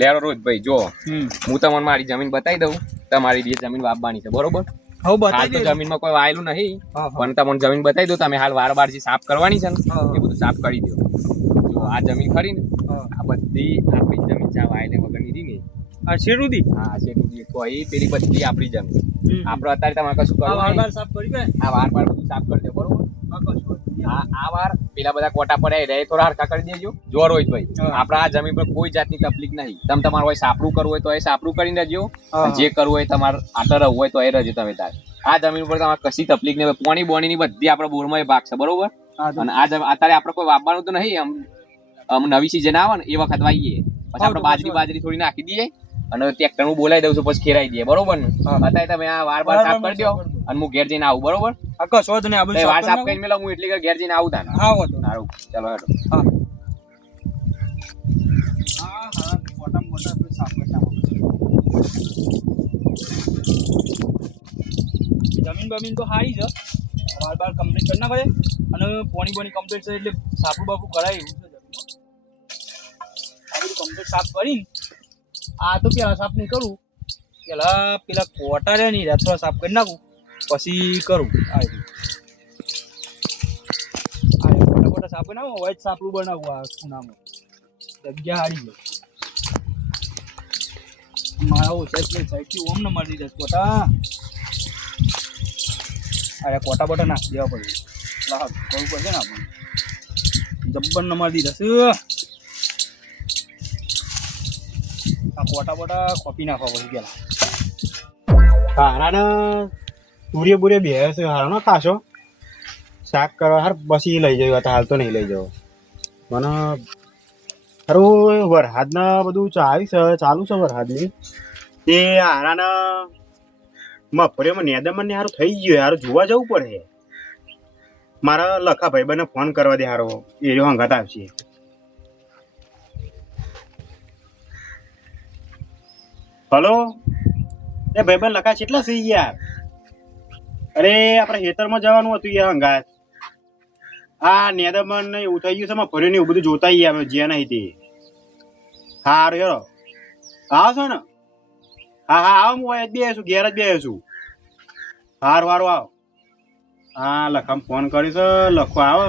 લેરો રોજ ભાઈ જો. હું તમને મારી જમીન બતાવી દઉં. તમારી જે જમીન વાપવાની છે બરોબર? જમીનમાં કોઈ વાયેલું નહીં. પણ તમને જમીન બતાવી દઉં તમે હાલ વાર વાર જે સાફ કરવાની છે ને. એ બધું સાફ કરી દો. જો આ જમીન ખરી ને આ બધી આપણી જમીન જ્યાં વાયલે વગર વગરની રહી ને આ શેરુદી હા શેરુદી કોઈ પેલી બધી આપણી જમીન. આપણે અત્યારે તમારે કશું આ કરવું વાર નહીં. વાર સાફ કરી દે આ વાર બધું સાફ કરી દો બરોબર આ કશું વાંધો નહીં. આ વાર પેલા બધા કોટા પડ્યા રહે થોડા હરખા કરી દેજો. જો રોહિતભાઈ. આપણા આ જમીન પર કોઈ જાતની તકલીફ નહીં. તમે તમારું હોય સાપડું કરવું હોય તો એ સાપડું કરીને રહેજો જે કરવું હોય તમારે આટર રહેવું હોય તો એ રહેજો તમે તાર. આ જમીન ઉપર તમારે કશી તકલીફ નહીં. પોણી બોણી ની બધી આપણા બોરમાં એ ભાગ છે બરોબર? અને આ અત્યારે આપણે કોઈ વાપવાનું તો નહીં. આમ આમ નવી સીઝન આવે ને એ વખત વાઈએ. પછી આપણે બાજરી બાજરી થોડી નાખી દઈએ. અને ત્યાં હું બોલાવી દઉં છું પછી ખેરાઈ દે બરોબર ને? અત્યારે તમે આ વાર બાર સાફ કરી દો. અને હું ઘેર જઈને આવું બરોબર? આખો શોધ ને નહીં, આ બધું તો એ વાર સાફ કરીને મેલો હું એટલે ઘેર જઈને આવું તાને આવો તો સારું. ચાલો હેડો. હા. હા, હા, ફોટામાં ફોટા આપણે સાફ કરી નાખો. જમીન બમીન તો હારી છે. વાર બાર કમ્પ્લીટ કરી નાખો અને પોણી પોણી કમ્પ્લીટ છે એટલે સાફું બાફું બધું કમ્પ્લીટ સાફ કરીને આ તો પેલા સાફ નહીં કરું. પેલા પેલા કોટા રહે નહીં થોડા સાફ કરી નાખું, પછી કરું. આ રીતે. આ સાફ બનાવો જ સાપડું બનાવવું આ ખૂણામાં. જગ્યા હારી છે. મારા ઓછા એટલે સાઈડથી ઓમ ન મારી દીધા કોટા અરે કોટા નાખી દેવા પડે. લાહ કરવું પડશે ને જબ્બર ન મારી દીધા છે આ કોટા બોટા ખોપી નાખવા પછી પેલા. હારાને સૂર્ય બુર્ય બે હારાનો ખાશો? શાક કરવા હાર પછી લઈ જયો હતા હાલ તો નહીં લઈ જવો મને હારું વરસાદના બધું ચાવી છે, ચાલુ છે વરસાદની તે હારાના મફરેમાં નેદામાં ને હારું થઈ ગયું, હારું જોવા જવું પડે. મારા લખા ભાઈબંધને ફોન કરવા દે હારો, એ હંગાત આવશે. હલો? એ ભાઈબંધ લખા કેટલા છે યાર અરે, આપણે ખેતરમાં જવાનું હતું યાર, હંગાત. હા નેદામન ને એવું થઈ ગયું છે ફર્યું ને એવું બધું જોતા ગયા અમે, જ્યાં નહીં તે. હારું યાર આવો છો ને? હા હા, આવો, હું જ બે છું, ઘેર જ બે છું. હારું હારું, આવો. હા, લખામ ફોન કર્યો છે લખો આવો.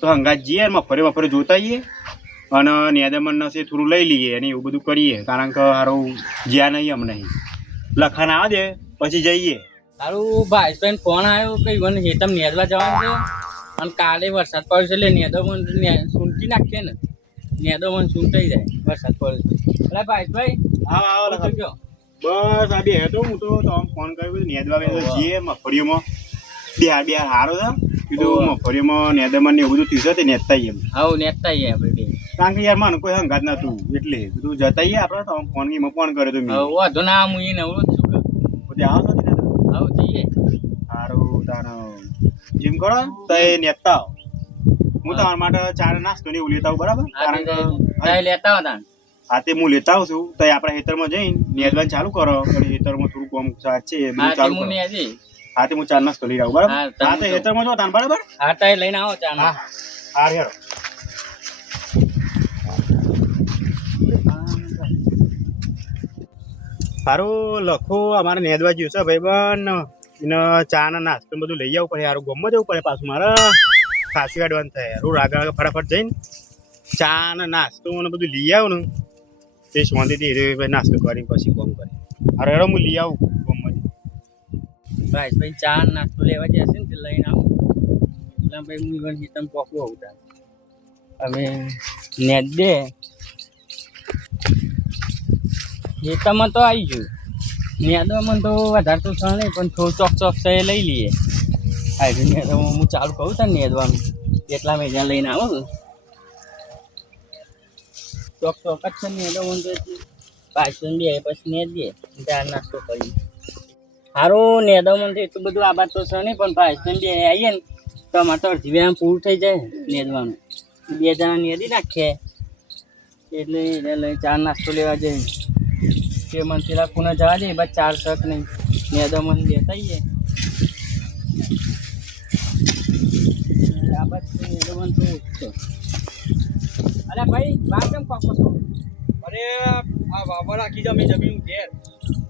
તો હંગાત જઈએ માં ફરે વફરે જોતા આવીએ. અને નેદામન ને છે થોડું લઈ લઈએ અને એવું બધું કરીએ. કારણ કે સારું જ્યાં નહીં અમને નહીં. લખાણ આવે દે પછી જઈએ. તારું ભાઈબેન ફોન આવ્યો કે ઈવન હેતમ નેદવા જવાનું છે? અને કાલે વરસાદ પડ્યો છે એટલે નેદો મન સૂંટી નાખીએ ને. નેદો મન સૂંટાઈ જાય વરસાદ પડ્યો છે. એટલે ભાઈ ભાઈ હા આવો થયું? બસ આ બે હતો હું તો તમે ફોન કર્યો નેદવા બે જઈએ મફળીઓમાં. બે બે હારો છે કીધું. મફળીઓમાં નેદમન ને એવું બધું થયું છે તે નેતા એમ. હાઉ નેતા આપણે બે. કારણ કે યાર મને કોઈ હંગાત નતું. એટલે તું જતા આવીએ આપણે તો ફોન એમાં ફોન કર્યો તો મેં. વાંધો ના હું એ નવરો છું. પછી આવો તો ને હાઉ જઈએ. સારું તારો. જીમ કરો તો એ નેતા આવો. હું તમારા માટે ચા નાસ્તો ને એવું લેતા આવું બરાબર? કારણ કે લેતા તાન હા તે હું લેતા આવું છું. તો આપણે હેતર ખેતરમાં જઈને નેદવાનું ચાલુ કરો. હેતર ખેતરમાં થોડું કોમ સાચ છે બધું તે ચાલુ કરો. હા તે હું ચા નાસ્તો લઈ આવું બરાબર? હા, તે. ખેતરમાં જો તાન બરાબર? હા તારે લઈને આવો ચા હા હા. હેરો સારું લખો, અમારે નેદવા છે ભાઈબંધ એને ચા ના નાસ્તો બધું લઈ આવવું પડે સારું ગમમાં જવું પડે પાછું મારે. ખાસું એડવાન્સ થાય સારું આગળ આગળ ફટાફટ જઈને ચા ને નાસ્તો ને બધું લઈ આવું ને. તે ભાઈ નાસ્તો કરીને પછી કોમ કરે. અરે હેરો, હું લઈ આવું ગમમાં ભાઈ ચા ને નાસ્તો લેવા જશે ને તે લઈને આવું. એટલે ભાઈ, હું ઈવન હેતમ પોકું આવું હવે નેટ દે. હેતમાં તો આવી ગયું. નેદોમાં તો વધારે તો સણ નહીં, પણ થોડું ચોક ચોક છે લઈ લઈએ. આ તો હું ચાલુ કહું તને નેદવાનું. એટલા મેં જ્યાં લઈને આવો ચોક ચોક જ છે નેદોમાં તો પાછું બે પછી ને દે ત્યાં નાસ્તો કરી હારું નેદોમાં તો એટલું બધું આબાદ તો છે નહીં, પણ પાછું બે આવીએ ને, તો અમારે તો અડધી વ્યાયામ પૂરું થઈ જાય નેદવાનું. બે જણા નેદી નાખીએ. એટલે ચાર નાસ્તો લેવા જઈએ. તે મને પેલા પુનઃ જવા દે બસ ચાર શક નહીં. નેદો મને લેતા આવીએ આ તો અરે ભાઈ બહાર કેમ કોકો છો? અરે આ વાવર આખી જમીન જમીન ઘેર.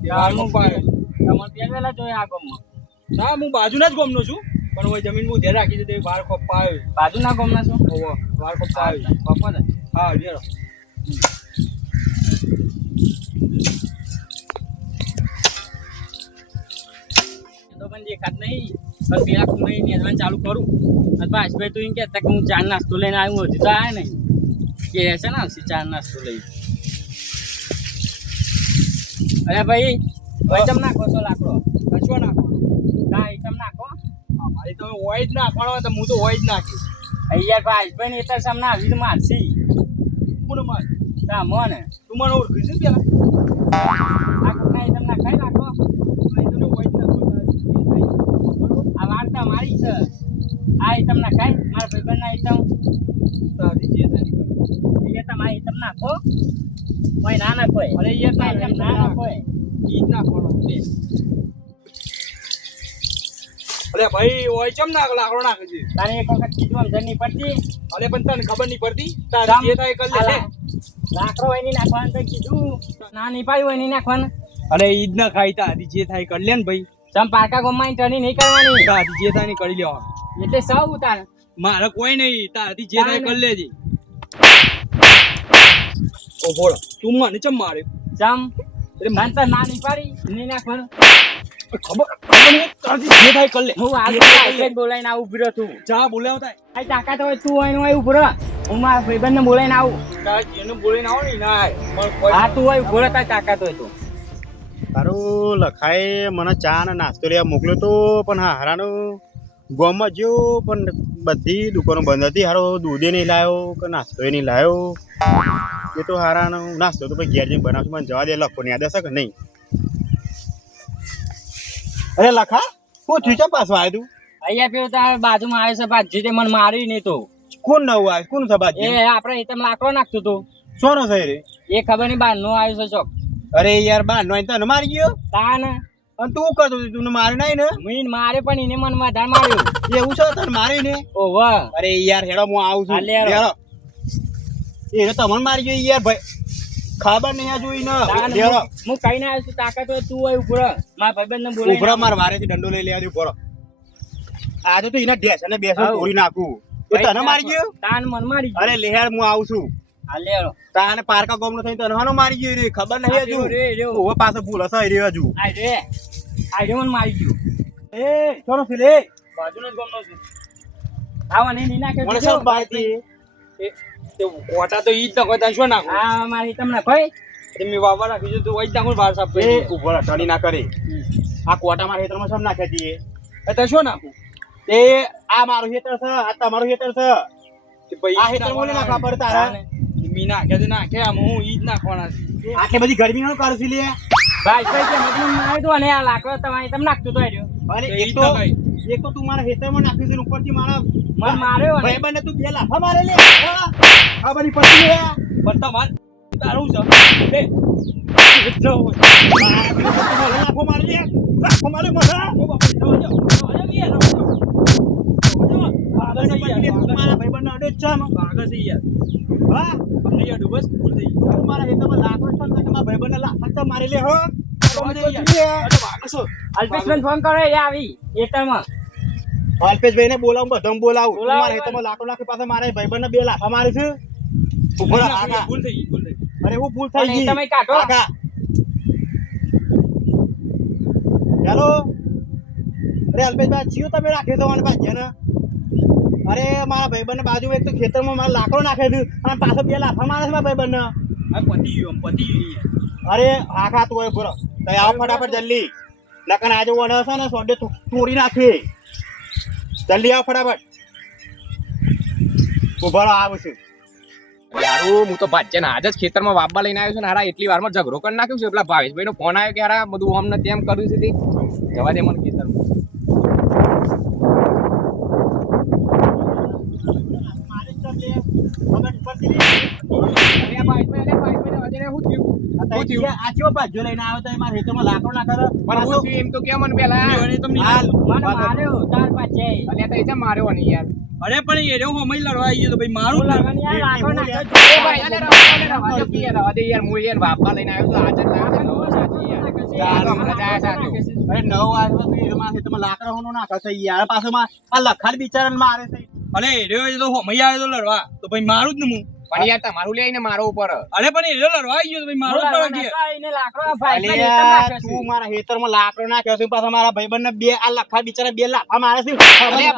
તે પાડે ગામનું કપાય. વેલા જોઈએ આ ગામમાં? ના હું બાજુના જ ગામનો છું પણ હું જમીન હું ધ્યાન રાખી છે તે વાર બાજુ બાજુના ગામના છો? ઓવો વાર કપાયો બાપા ને. હા તો પણ દેખાત નહીં. પણ પેલા કુમાઈ નેદવાનું ચાલુ કરું. અને ભાઈ તું એમ કહેતા કે હું ચાર નાસ્તો લઈને આવ્યું હજુ તો આવ્યા નહીં કે છે ને આવશે ચાર નાસ્તો લઈ. અરે ભાઈ ભાઈ તમે નાખો છો લાકડો. કશો નાખો? ના એ તમે નાખો મારી તમે હોય જ નાખવાનો તો હું તો હોય જ નાખીશ. અહીંયા ભાઈ ભાઈ ને એટલે સામે આવી તો મારશી. કોને માર? તા મને. તું મને ઓળખી છું પેલા? નાખો? ના એ તમે નાખાઈ નાખો તમે હોય જ નાખો આ મારી છે. આ એ તમે નાખાય મારા ભાઈ ના આઈટમ સારી છે. એ તમે આઈટમ નાખો. કોઈ ના નાખો અરે એ ના તારે આઈટમ ના નાખો. ઈ જ નાખવાનો છે. અરે ભાઈ હોય ચમ નાખ લાકડો નાખે છે તારે એક વખત કીધું આમ જરની પડતી અરે પણ તને ખબર નહીં પડતી? તારે જે થાય કરી લે લાકડો હોય નહીં નાખવાનું તો કીધું. ના નહીં પાડ્યું હોય નહીં નાખવાનું. અરે ઈદ ના ખાઈ તારી જે થાય કરી લે ને ભાઈ. તમે પાકા ગોમાં ટર્ની નહીં કરવાની. તારી જે થાય કરી લેવા એટલે સૌ ઉતાર. મારે કોઈ નહીં તારી જે થાય કરી લેજે. ઓ બોલા તું મને ચમ મારે? ચમ એટલે મન તો ના નહીં પાડી નહીં નાખવાનું. ખબર ખબર નહીં તારી જે થાય કરી લે. હું આજે જે થાય એ કરી લે. બોલાઈને આવું ઉભરો તું છું. જા બોલાવ થાય આ તાકાત હોય તું હોય ને હોય ઊભો રહો. હું મારા ભાઈબંધને બોલાઈને આવું. તારે જેને બોલાઈને આવો ને ના હા તું હોય ઉભરો તારી તાકાત હોય તું. તારું લખાય મને ચા ને નાસ્તો લેવા મોકલ્યો તો પણ હા હારાનું ગોમાં જ્યો પણ બધી દુકાનો બંધ હતી. હારો દૂધે નહીં લાવ્યો કે નાસ્તો નહીં લાવ્યો એ તો હારાનો નાસ્તો તો પછી ઘેર જઈને બનાવશું. મને જવા દે લખો યાદ હશે કે નહીં? અરે લખા કોણ થયું છે પાછો આવ્યો તું? અહીંયા પેલો તાર બાજુમાં આવે છે ભાજી તે મને મારી નહીં તો. કોણ નવું આવ્યું કોણ છે એ બાજુ આપણે એ તમે લાકડો નાખતું તું સોનો છે રે? એ ખબર નહીં બાર નો આવ્યો છે ચોક. અરે યાર બા નો તને મારી ગયો? તાને? અને તું કરતો? તું મારે નહીં ને? મીન મારે પણ એને માં ધાર માર્યો. એવું છે તને મારી ને? ઓહ. અરે યાર હેડો હું આવું છું. હેડો. એ તો તમને મારી ગયો યાર ભાઈ. ખબર નહીં આ જોઈ ને. હેડો. હું- કઈ ના આવ્યો છું તાકાત હોય તું હોય ઉભરો રહો. ભાઈબંધ ને બોલાય ઉભરો માર વારેથી દંડો લઈ લેવા દે ઉભરો આજે તો એના ઢેસ અને બેસો તોડી નાખું. એ તને મારી ગયો? તાન મન મારી અરે લેહેર હું આવું છું. તાને પારકા ગોમનો થઈ તને હાનો મારી ગયો રે ખબર નહીં હજુ? રહ્યો, રે, ઓવે પાછો ભૂલ હશે એ રહ્યો હજુ. આ રે આ રે મને મારી ગયો. એ ચોરો ફિલે બાજુનો જ ગામનો છું. આવા નહીં નહીં નાખ્યો મને સબ બાઈતી તે કોટા તો ઈ જ નાખો તારે શું નાખો આ મારી તમને કોઈ એટલે મેં વાવવા નાખી છે તો હોય જ નાખું બહાર સાફ એ કરી ઊભો ના કરે. આ કોટા કોટામાં હેતરમાં સબ નાખે દીએ તારે શું નાખું એ આ મારું હેતર છે આ તમારું હેતર છે. કે આ હેતર બોલે નાખવા પડે તારા. મી નાખ્યા તો નાખે આમ હું ઈ જ નાખવાના છે. આટલી બધી ગરમી નો કરશી લે. ભાઈ ભાઈ કે મતલબ મારી દો અને આ લાકડો તમારી તમે નાખતો તો રહ્યો અરે એક તો તો એક તો તું મારા હેતરમાં નાખી છે ઉપરથી મારા મન માર્યો ભાઈ બને તું બે લાફા મારે લે. હા. આ બધી પતી લે પણ તમાર તારું છે. બે. લાફો મારી લે. લાફો મારે મારા. ઓ બાપા જો જો પતી લે ભાઈબંધને અડે છે આમાં. ભાગસ યાર. હા. ભૂલ થઈ તું મારા ભાઈબંધને લે હો. અલ્પેશભાઈ ફોન કરો એ આવી એતરમાં અલ્પેશભાઈને બોલાવું બધાને બોલાવું. મારા હેતરમાં લાખો લાખ પાસે મારા ભાઈબંધને બે લાફા મારે છે. ઊભો રહો, કાકા. ભૂલ થઈ ગઈ ભૂલ થઈ ગઈ. અરે હું ભૂલ થઈ ગઈ. તમે કાઢો. હેલો? અરે અલ્પેશભાઈ જીઓ તમે રાખ્યો તો મને ભાગ્યને અરે મારા ભાઈબંધ બાજુ એક તો ખેતરમાં મારા લાકડો નાખે છે. અને પાછો બે લાફા મારે છે મારા ભાઈબંધને. આ પતી ગયું આમ પતી ગયું અરે હા ખા તું બોલો. તો આવો ફટાફટ જલ્દી. લખન આજે વડે હશે ને સોડે તો- તોડી નાખી. જલ્દી આવો ફટાફટ. ઊભા આવું છું યારું હું તો ભાજ્યા આજે જ ખેતરમાં વાબા લઈને આવ્યો છું ને હારા એટલી વારમાં ઝઘડો કરી નાખ્યો છે. પેલા ભાવેશભાઈ નો ફોન આવ્યો કે હારા બધું ને તેમ કર્યું છે જવા દે મને ખેતરમાં અરે ભાવેશભાઈ, અરે ભાવેશભાઈ, અજય ને શું થયું? થયું? આ ભાજ્યો લઈને આવ્યો તો મારા હેતરમાં લાકડો નાખે છે. પણ શું થયું એમ તો કે મને પેલા. મને તમને હાલ, મને વાત- માર્યો તાર પાછે. અલ્યા તો એ માર્યો ને યાર. અરે પણ એ રહ્યો હમણાં લડવા આવી ગયો તો ભાઈ મારું લાગવાની ને. લાકડો હું નાખો ભાઈ, અરે રવા દે, રવા દે, કે રવા દે યાર, હું યાર વાપા લઈને આવ્યો તો એ લાકડા હોનો યાર. પાછો માં આ લખાડ મારે છે. અરે એ રહ્યો તો આવ્યો તો લડવા. તો ભાઈ મારું જ ને હું. પણ યાર તમારું લઈને મારો ઉપર અરે પણ એ રહ્યો ગયો ભાઈ મારું એને લાકડો ભાઈ. તું હેતરમાં લાકડો નાખ્યો છે પાછા મારા ભાઈબંધને બે આ લખાડ બિચારા બે લાફા મારે છે ભાઈ,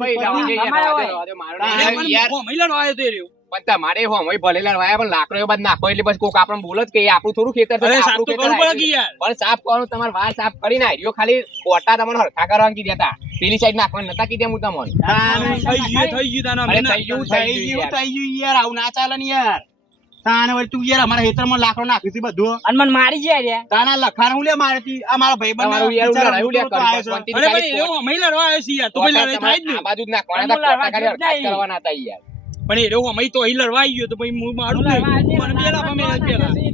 ભાઈ, મારું યાર, આવ્યો તો રહ્યો પણ તમારે હો અમે ભલે લડવાયા પણ લાકડો એ બાદ નાખો એટલે બસ કોક આપણને બોલે કે આપણું થોડું ખેતર છે આપણું સાફ તો ખેતર કરવું પડે આવ્યું. કે યાર પણ સાફ કરવાનું તમારે વાર સાફ કરીને આવ્યો ખાલી કોટા તમને હરખા કરવાનું કીધા હતા. પેલી સાઈડ નાખવાનું નતા કીધા હું તમને. થઈ ગયું થઈ ગયું તાને થઈ ગયું થઈ ગયું થઈ ગયું યાર આવું ના ચાલે ને યાર. તાને વળી તું યાર અમારા ખેતરમાં લાકડો નાખ્યું છે બધું. અને મને મારી જાય રે તાના લખાણ હું લે મારી આ મારા ભાઈબંધ તમારું યાર એવું લડાયું લે કરી અરે ખાલી પણ એ લડવા આવ્યો છે યાર તો ભાઈ લડાઈ થાય જ ને આ બાજુ નાખવાના હતા, કોટા ખાલી હરખા જ કરવાના હતા યાર. પણ એ રહ્યો મય તો અહીં લડવા ગયો તો ભાઈ હું મારું નહીં પણ પેલા બે લાફા મેળવ્યા જ પેલા એ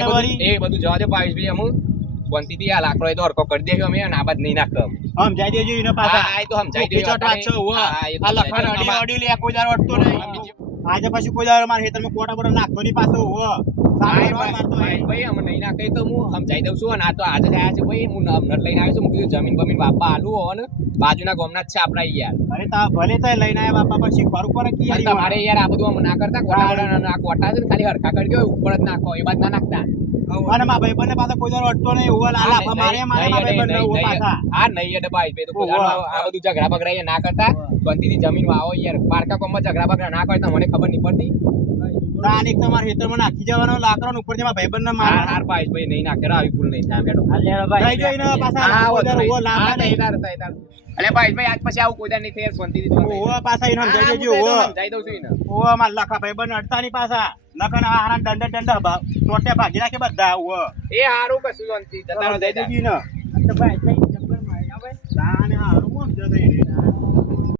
બધું- વળી એ બધું જવા દે ભાવેશભાઈ અમુક. શાંતિથી આ લાકડો એ તો હરખો કરી દેજો અમે અને આ બાદ નહીં નાખો જાય દેજો એને પાછા. આ તો સમજાઈ જાય દેજો વાત છે. હા, આ લખાણ અડી અડી લે કોઈ દાર અટતો નહીં. આજે પછી કોઈ દાર મારા હેતરમાં કોટા બોટા નાખતો નહીં પાછો હોવે. સારો ભાઈ, મારતો ભાઈ, હોય. ભાઈ, અમે નહીં નાખીએ તો હું સમજાઈ દઉં છું અને આ તો આજે જ છે ભાઈ હું નમનટ લઈને આવ્યો છું હું કીધું જમીન બમીન વાપા આલુ હોવ ને બાજુના ગામના જ છે આપણા યાર. અરે તા ભલે તાય લઈને આયા બાપા પણ શીખવાડું પડે કે યાર તમારે યાર આ બધું ના કરતા કોટા ના- કોટા છે ખાલી હરખા કરી ઉપર જ નાખો એ બાદ ના નાખતા અને મા ભાઈ બંને પાછા કોઈ દાડો અડતો નહીં હોવે લાલા મારે મારે મારા નહીં, પાછા. એટલે ભાઈ ભાઈ તો કોઈ આ બધું ઝઘડા બગડા ના કરતા. શાંતિથી જમીન વાવો યાર. પારકા કોમમાં ઝઘડા બગડા ના કરતા મને ખબર નહીં પડતી. તાન તમાર મારા હેતરમાં નાખી જવાનો લાકડો ઉપર ઉપરથી મારા ભાઈબંધને હાર ભાઈ ભાઈ નહીં નાખે આવી ભૂલ નહીં થાય બેઠો આ લેરો લઈ ભાઈ જઈ ને પાછા હા, નહીં. હોવે લાકડા નહીં, તાર, તાર. અલે ભાઈ ભાઈ આજ પછી આવું કોઈ દાડો નહીં થાય શાંતિથી જો. ઓ પાછા ઇનો જઈ સમજાઈ ઓ. સમજાઈ દઉં છું એને. હોવે મારા લખા ભાઈબંધ અડતા નહીં પાછા લખન આ હારા દંડ દંડ ટોટે ભાગી નાખે બધા ઓ એ હારું કશું શાંતિ જતા રહો, સમજાઈ જતા રહો. દેજો એને. તો ભાઈ ભાઈ જબ્બર મારી આવે તાને હારું મો એને?